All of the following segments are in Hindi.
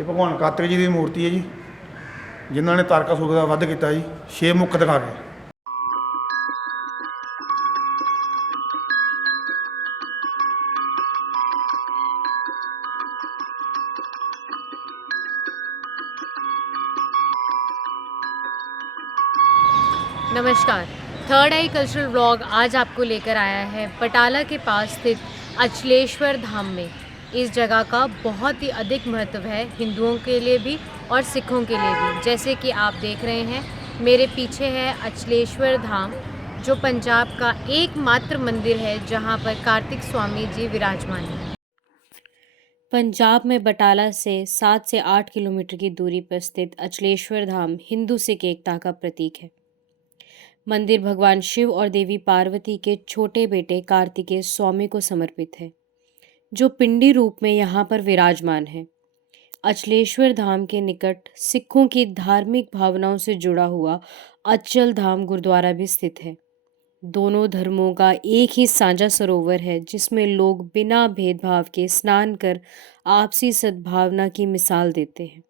ਇਹ ਭਗਵਾਨ ਕਾਰਤਿਕ ਜੀ ਦੀ ਮੂਰਤੀ ਹੈ ਜੀ, ਜਿਨ੍ਹਾਂ ਨੇ ਤਾਰਕਾਸੁਰ ਦਾ ਵੱਧ ਕੀਤਾ ਜੀ 6 ਮੁੱਖ ਦਿਖਾ ਕੇ। नमस्कार। थर्ड आई कल्चरल व्लॉग आज आपको लेकर आया है बटाला के पास स्थित अचलेश्वर धाम में। इस जगह का बहुत ही अधिक महत्व है हिंदुओं के लिए भी और सिखों के लिए भी। जैसे कि आप देख रहे हैं मेरे पीछे है अचलेश्वर धाम, जो पंजाब का एकमात्र मंदिर है जहां पर कार्तिक स्वामी जी विराजमान हैं। पंजाब में बटाला से 7 से 8 किलोमीटर की दूरी पर स्थित अचलेश्वर धाम हिंदू सिख एकता का प्रतीक है। मंदिर भगवान शिव और देवी पार्वती के छोटे बेटे कार्तिकेय स्वामी को समर्पित है, जो पिंडी रूप में यहाँ पर विराजमान है। अचलेश्वर धाम के निकट सिखों की धार्मिक भावनाओं से जुड़ा हुआ अचल धाम गुरुद्वारा भी स्थित है। दोनों धर्मों का एक ही साझा सरोवर है, जिसमें लोग बिना भेदभाव के स्नान कर आपसी सद्भावना की मिसाल देते हैं।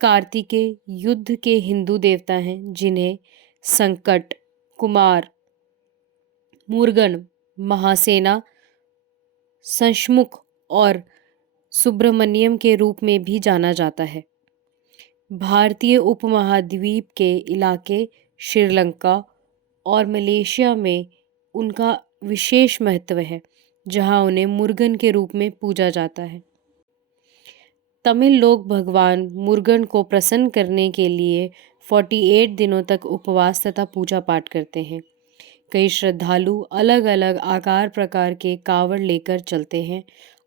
कार्तिकेय युद्ध के हिंदू देवता हैं, जिन्हें संकट, कुमार, मुर्गन, महासेना, संशमुख और सुब्रमण्यम के रूप में भी जाना जाता है। भारतीय उपमहाद्वीप के इलाके श्रीलंका और मलेशिया में उनका विशेष महत्व है, जहां उन्हें मुर्गन के रूप में पूजा जाता है। तमिल लोग भगवान मुर्गन को प्रसन्न करने के लिए 48 दिनों तक उपवास तथा पूजा पाठ करते हैं। कई श्रद्धालु अलग अलग आकार प्रकार के कावड़ लेकर चलते हैं।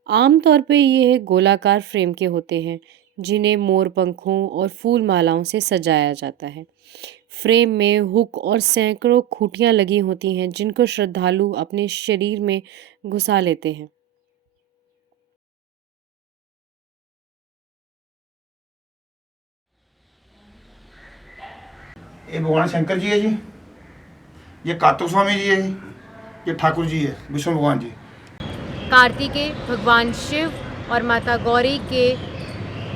आमतौर पे ये गोलाकार फ्रेम के होते हैं, जिन्हें मोर पंखों और फूल मालाओं से सजाया जाता है। फ्रेम में हुक और सैकड़ों खूंटियाँ लगी होती हैं, जिनको श्रद्धालु अपने शरीर में घुसा लेते हैं। ये भगवान शंकर जी है जी, ये कार्तिक स्वामी जी है जी, ये ठाकुर जी है विष्णु भगवान जी। कार्तिकेय भगवान शिव और माता गौरी के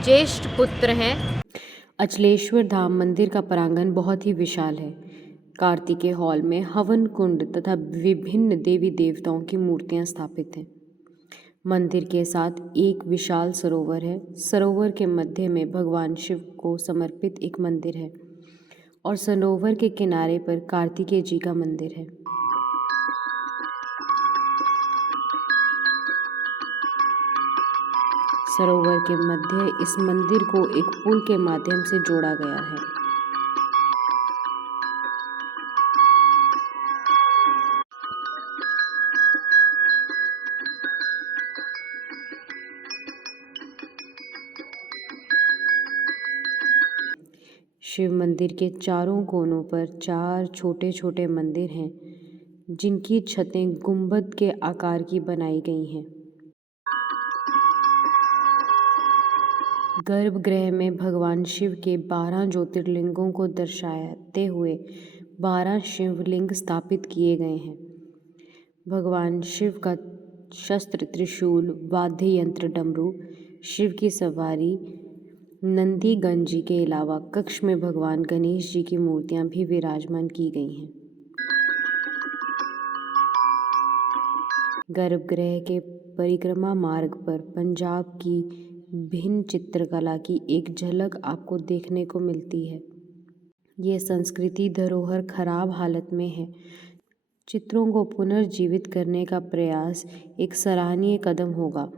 ज्येष्ठ पुत्र हैं। अचलेश्वर धाम मंदिर का प्रांगण बहुत ही विशाल है। कार्तिकेय हॉल में हवन कुंड तथा विभिन्न देवी देवताओं की मूर्तियां स्थापित हैं। मंदिर के साथ एक विशाल सरोवर है। सरोवर के मध्य में भगवान शिव को समर्पित एक मंदिर है और सरोवर के किनारे पर कार्तिकेय जी का मंदिर है। सरोवर के मध्य इस मंदिर को एक पुल के माध्यम से जोड़ा गया है। शिव मंदिर के चारों कोनों पर 4 छोटे छोटे मंदिर हैं, जिनकी छतें गुंबद के आकार की बनाई गई हैं। गर्भगृह में भगवान शिव के 12 ज्योतिर्लिंगों को दर्शाते हुए 12 शिवलिंग स्थापित किए गए हैं। भगवान शिव का शस्त्र त्रिशूल, वाद्य यंत्र डमरू, शिव की सवारी नंदी गंजी के अलावा कक्ष में भगवान गणेश जी की मूर्तियां भी विराजमान की गई हैं। गर्भगृह के परिक्रमा मार्ग पर पंजाब की भिन्न चित्रकला की एक झलक आपको देखने को मिलती है। ये संस्कृति धरोहर खराब हालत में है। चित्रों को पुनर्जीवित करने का प्रयास एक सराहनीय कदम होगा।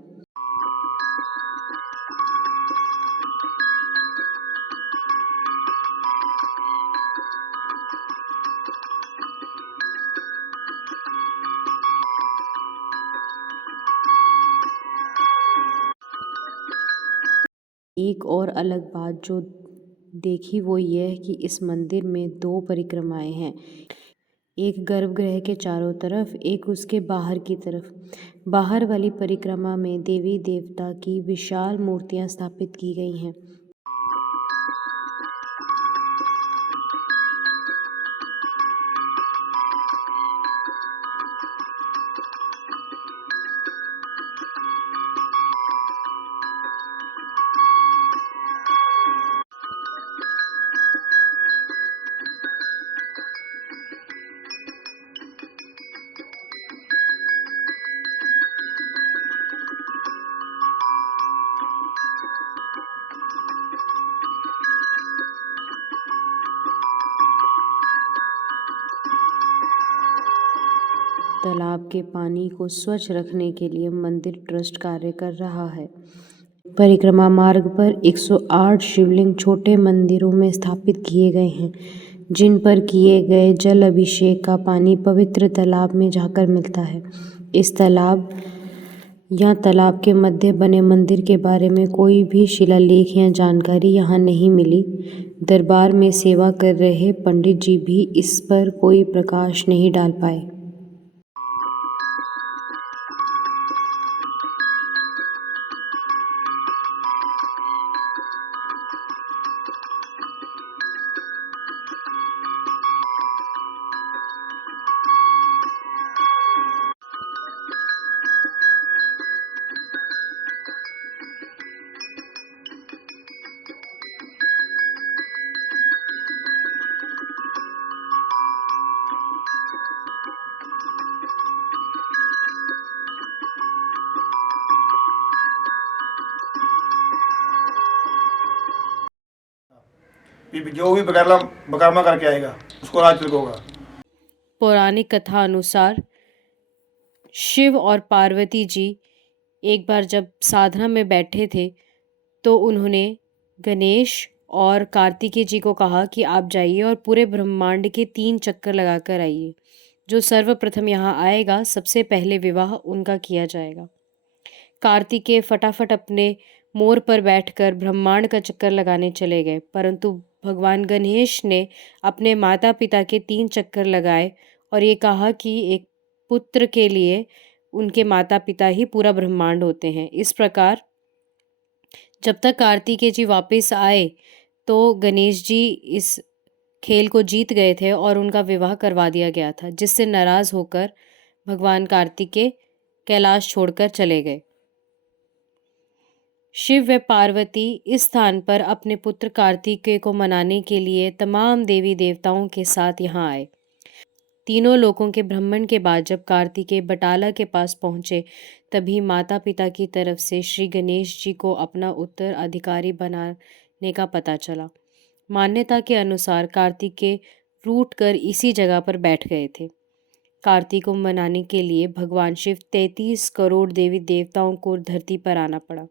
एक और अलग बात जो देखी वो यह है कि इस मंदिर में 2 परिक्रमाएं हैं, एक गर्भगृह के चारों तरफ, एक उसके बाहर की तरफ। बाहर वाली परिक्रमा में देवी देवता की विशाल मूर्तियां स्थापित की गई हैं। तालाब के पानी को स्वच्छ रखने के लिए मंदिर ट्रस्ट कार्य कर रहा है। परिक्रमा मार्ग पर 108 शिवलिंग छोटे मंदिरों में स्थापित किए गए हैं, जिन पर किए गए जल अभिषेक का पानी पवित्र तालाब में जाकर मिलता है। इस तालाब या तालाब के मध्य बने मंदिर के बारे में कोई भी शिलालेख या जानकारी यहाँ नहीं मिली। दरबार में सेवा कर रहे पंडित जी भी इस पर कोई प्रकाश नहीं डाल पाए। जो भी बकरमा करके आएगा उसको राज तिलक होगा। पौराणिक कथा अनुसार शिव और पार्वती जी एक बार जब साधना में बैठे थे तो उन्होंने गणेश और कार्तिकेय जी को कहा कि आप जाइए और पूरे ब्रह्मांड के 3 चक्कर लगाकर आइए। जो सर्वप्रथम यहाँ आएगा सबसे पहले विवाह उनका किया जाएगा। कार्तिकेय फटाफट अपने मोर पर बैठकर ब्रह्मांड का चक्कर लगाने चले गए, परंतु भगवान गणेश ने अपने माता पिता के 3 चक्कर लगाए और ये कहा कि एक पुत्र के लिए उनके माता पिता ही पूरा ब्रह्मांड होते हैं। इस प्रकार जब तक कार्तिकेय जी वापस आए तो गणेश जी इस खेल को जीत गए थे और उनका विवाह करवा दिया गया था, जिससे नाराज होकर भगवान कार्तिकेय कैलाश छोड़कर चले गए। शिव व पार्वती इस स्थान पर अपने पुत्र कार्तिकेय को मनाने के लिए तमाम देवी देवताओं के साथ यहाँ आए। तीनों लोकों के भ्रमण के बाद जब कार्तिकेय बटाला के पास पहुँचे तभी माता पिता की तरफ से श्री गणेश जी को अपना उत्तराधिकारी बनाने का पता चला। मान्यता के अनुसार कार्तिकेय रूठ कर इसी जगह पर बैठ गए थे। कार्तिक को मनाने के लिए भगवान शिव 33 करोड़ देवी देवताओं को धरती पर आना पड़ा,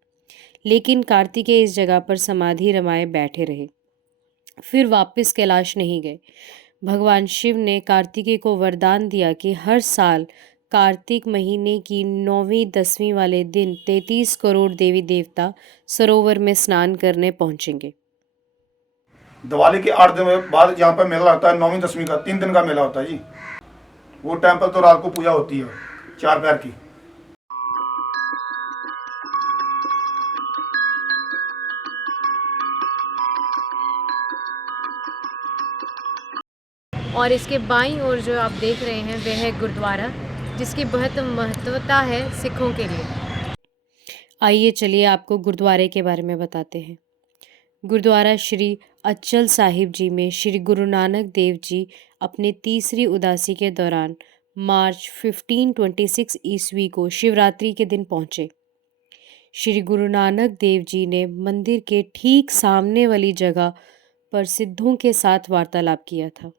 लेकिन कार्तिकेय इस जगह पर समाधि रमाए बैठे रहे, फिर वापस कैलाश नहीं गए। भगवान शिव ने कार्तिकेय को वरदान दिया कि हर साल कार्तिक महीने की 9वीं 10वीं वाले दिन 33 करोड़ देवी देवता सरोवर में स्नान करने पहुंचेंगे। दिवाली के 8 दिन बाद यहाँ पर मेला लगता है, 9वीं 10वीं का 3 दिन का मेला होता है जी। वो टाइम पर तो रात को पूजा होती है 4 पैर की। और इसके बाईं ओर जो आप देख रहे हैं वह है गुरुद्वारा, जिसकी बहुत महत्वता है सिखों के लिए। आइए चलिए आपको गुरुद्वारे के बारे में बताते हैं। गुरुद्वारा श्री अचल साहिब जी में श्री गुरु नानक देव जी अपने तीसरी उदासी के दौरान मार्च 1526 ईस्वी को शिवरात्रि के दिन पहुँचे। श्री गुरु नानक देव जी ने मंदिर के ठीक सामने वाली जगह पर सिद्धों के साथ वार्तालाप किया था।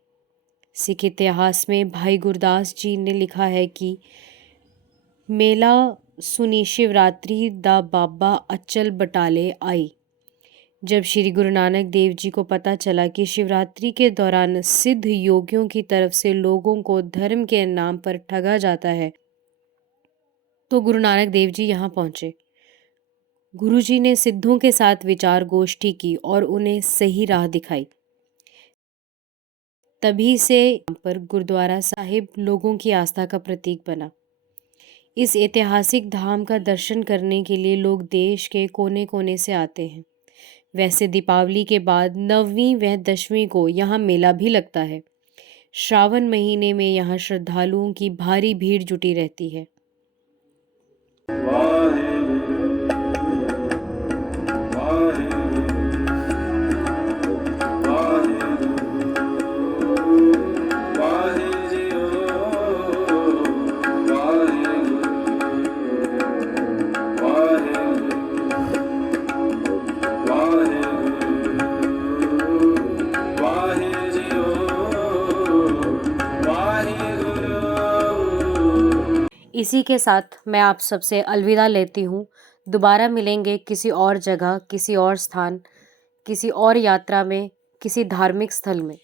सिख इतिहास में भाई गुरदास जी ने लिखा है कि मेला सुनी शिवरात्रि दा बाबा अचल बटाले आई। जब श्री गुरु नानक देव जी को पता चला कि शिवरात्रि के दौरान सिद्ध योगियों की तरफ से लोगों को धर्म के नाम पर ठगा जाता है, तो गुरु नानक देव जी यहाँ पहुँचे। गुरु जी ने सिद्धों के साथ विचार गोष्ठी की और उन्हें सही राह दिखाई। तभी से यहाँ पर गुरुद्वारा साहिब लोगों की आस्था का प्रतीक बना। इस ऐतिहासिक धाम का दर्शन करने के लिए लोग देश के कोने कोने से आते हैं। वैसे दीपावली के बाद 9वीं व 10वीं को यहाँ मेला भी लगता है। श्रावण महीने में यहाँ श्रद्धालुओं की भारी भीड़ जुटी रहती है। इसी के साथ मैं आप सबसे अलविदा लेती हूँ। दोबारा मिलेंगे किसी और जगह, किसी और स्थान, किसी और यात्रा में, किसी धार्मिक स्थल में।